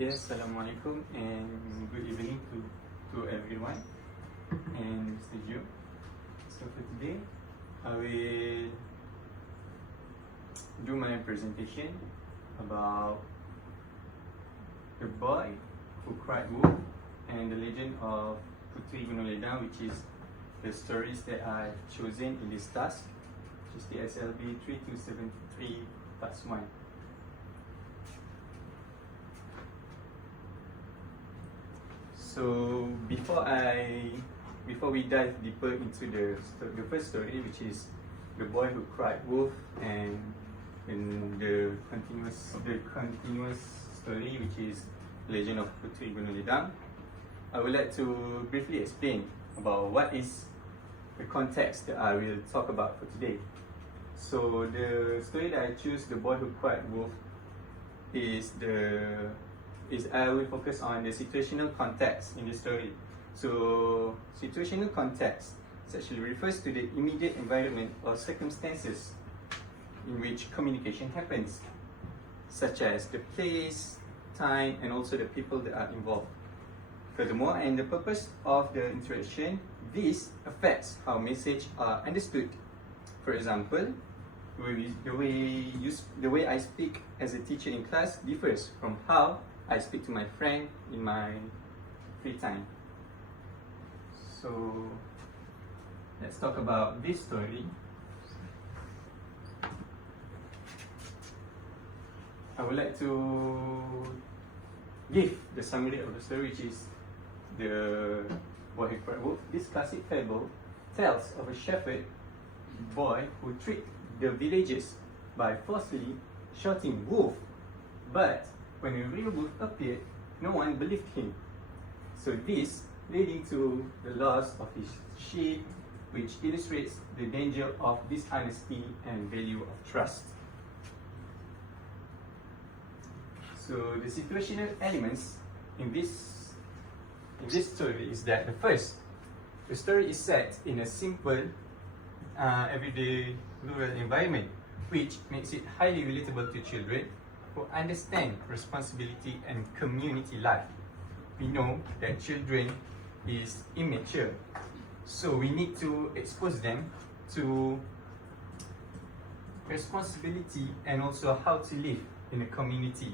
Yes, Assalamualaikum and good evening to everyone and Mr. Ju. So for today, I will do my presentation about the boy who cried wolf and the legend of Putri Gunung Ledang, which is the stories that I've chosen in this task, which is TSLB3273 Task 1. So before we dive deeper into the first story, which is the boy who cried wolf, and the continuous story, which is Legend of Putri Gunung Ledang, I would like to briefly explain about what is the context that I will talk about for today. So the story that I choose, the boy who cried wolf, is I will focus on the situational context in the story. So situational context actually refers to the immediate environment or circumstances in which communication happens, such as the place, time, and also the people that are involved. Furthermore, and the purpose of the interaction, this affects how messages are understood. For example, the way I speak as a teacher in class differs from how I speak to my friend in my free time. So let's talk about this story. I would like to give the summary of the story, which is the boy who cried wolf. This classic fable tells of a shepherd boy who tricked the villagers by falsely shouting wolf, but when a real wolf appeared, no one believed him. So this leading to the loss of his sheep, which illustrates the danger of dishonesty and value of trust. So the situational elements in this story is that the story is set in a simple, everyday rural environment, which makes it highly relatable to children who understand responsibility and community life. We know that children is immature, so we need to expose them to responsibility and also how to live in a community.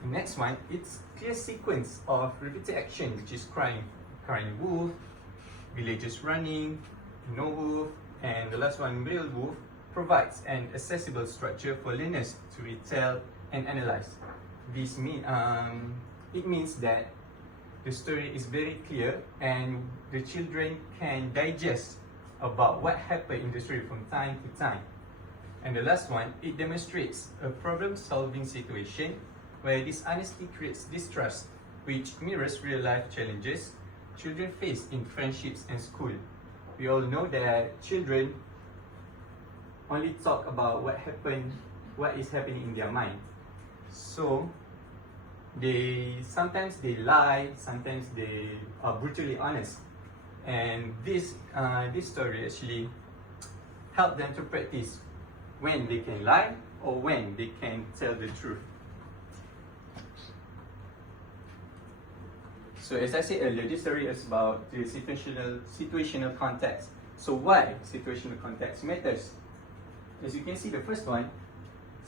The next one, it's clear sequence of repeated action, which is crying wolf, villagers running, no wolf, and the last one, real wolf, provides an accessible structure for learners to retell and analyze. This it means that the story is very clear and the children can digest about what happened in the story from time to time. And the last one, it demonstrates a problem-solving situation where dishonesty creates distrust, which mirrors real-life challenges children face in friendships and school. We all know that children only talk about what is happening in their mind. So sometimes they lie, sometimes they are brutally honest, and this story actually help them to practice when they can lie or when they can tell the truth. So as I said earlier, this story is about the situational context. So why situational context matters? As you can see, the first one,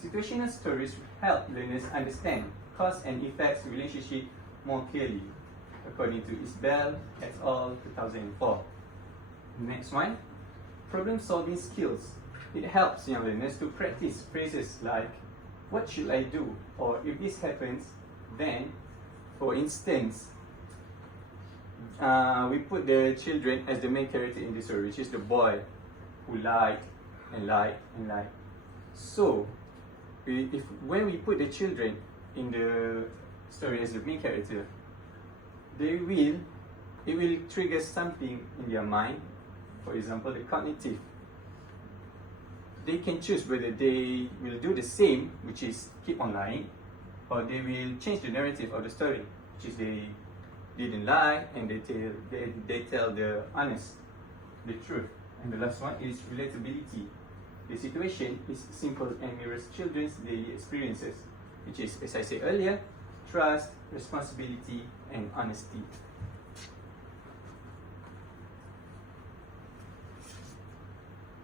situational stories help learners understand cause and effects relationship more clearly, according to Isbell et al. 2004. Next one, problem-solving skills. It helps young learners to practice phrases like, "What should I do?" or "If this happens, then." For instance, we put the children as the main character in this story, which is the boy who lied and lied and lied. So, when we put the children in the story as the main character, it will trigger something in their mind. For example, the cognitive. They can choose whether they will do the same, which is keep on lying, or they will change the narrative of the story, which is they didn't lie and they tell the truth. And the last one is relatability. The situation is simple and mirrors children's daily experiences, which is, as I said earlier, trust, responsibility, and honesty.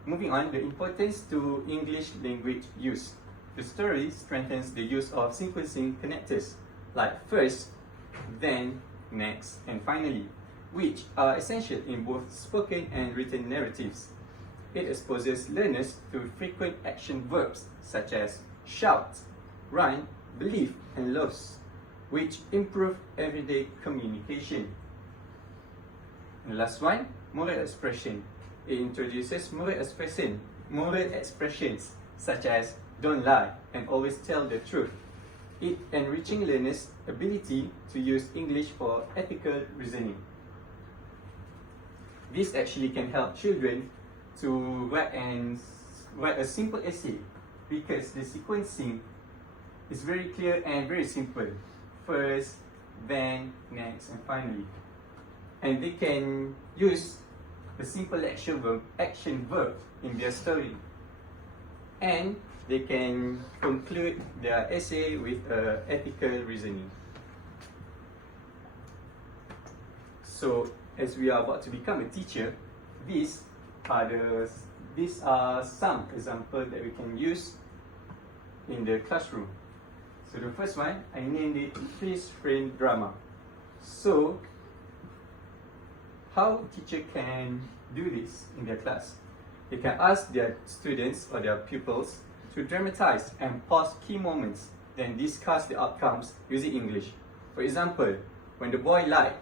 Moving on, the importance to English language use. The story strengthens the use of sequencing connectors like first, then, next, and finally, which are essential in both spoken and written narratives. It exposes learners to frequent action verbs such as shout, run, believe, and loves, which improve everyday communication. And the last one, moral expression. It introduces moral expressions such as don't lie and always tell the truth. It enriching learners' ability to use English for ethical reasoning. This actually can help children to write a simple essay because the sequencing is very clear and very simple. First, then, next, and finally. And they can use a simple action verb in their story. And they can conclude their essay with ethical reasoning. So, as we are about to become a teacher, these are some examples that we can use in the classroom. So the first one, I named it freeze frame drama. So, how teacher can do this in their class? They can ask their students or their pupils to dramatize and pause key moments, then discuss the outcomes using English. For example, when the boy lied,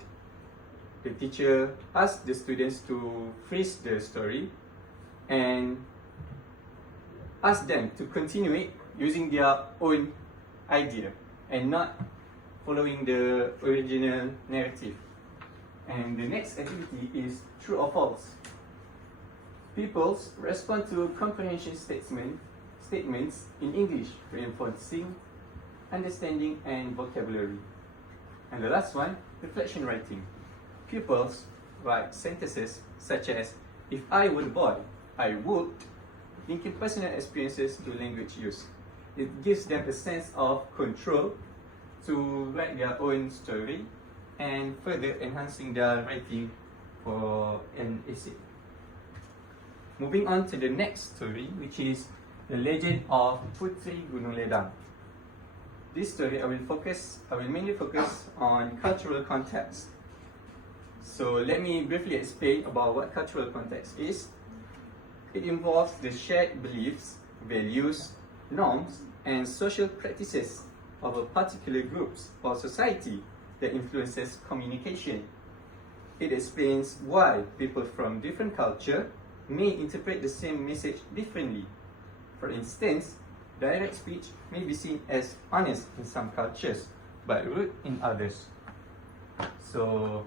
the teacher asked the students to freeze the story and ask them to continue it using their own idea and not following the original narrative. And the next activity is true or false. Pupils respond to comprehension statements in English, reinforcing understanding and vocabulary. And the last one, reflection writing. Pupils write sentences such as, if I were the boy, I would, linking personal experiences to language use. It gives them a sense of control to write their own story and further enhancing their writing for an essay. Moving on to the next story, which is The Legend of Putri Gunung Ledang. This story I will mainly focus on cultural context. So let me briefly explain about what cultural context is. It involves the shared beliefs, values, norms, and social practices of a particular group or society that influences communication. It explains why people from different cultures may interpret the same message differently. For instance, direct speech may be seen as honest in some cultures, but rude in others. So,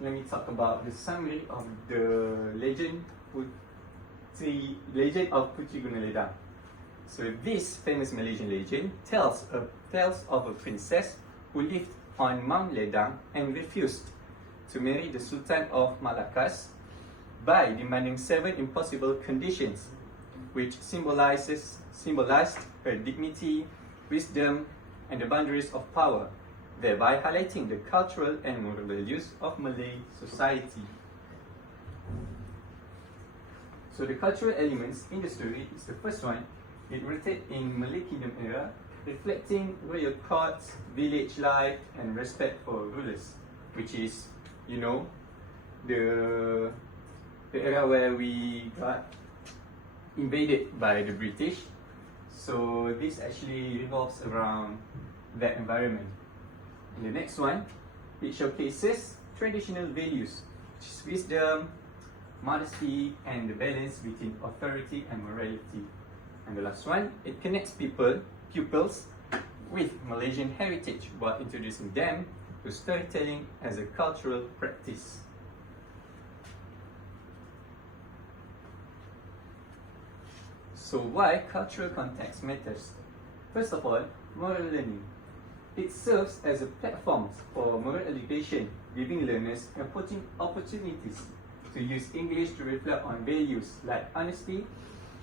let me talk about the summary of the legend of Putri Gunung Ledang. So this famous Malaysian legend tells of a princess who lived on Mount Ledang and refused to marry the Sultan of Malacca by demanding 7 impossible conditions, which symbolized her dignity, wisdom, and the boundaries of power, thereby highlighting the cultural and moral values of Malay society. So the cultural elements in the story is the first one. It rooted in Malay Kingdom era, reflecting royal courts, village life, and respect for rulers, which is, you know, the era where we got invaded by the British. So this actually revolves around that environment. And the next one, it showcases traditional values, which is wisdom, modesty, and the balance between authority and morality. And the last one, it connects pupils with Malaysian heritage while introducing them to storytelling as a cultural practice. So why cultural context matters? First of all, moral learning. It serves as a platform for moral education, giving learners opportunities to use English to reflect on values like honesty,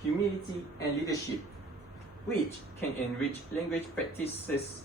humility, and leadership, which can enrich language practices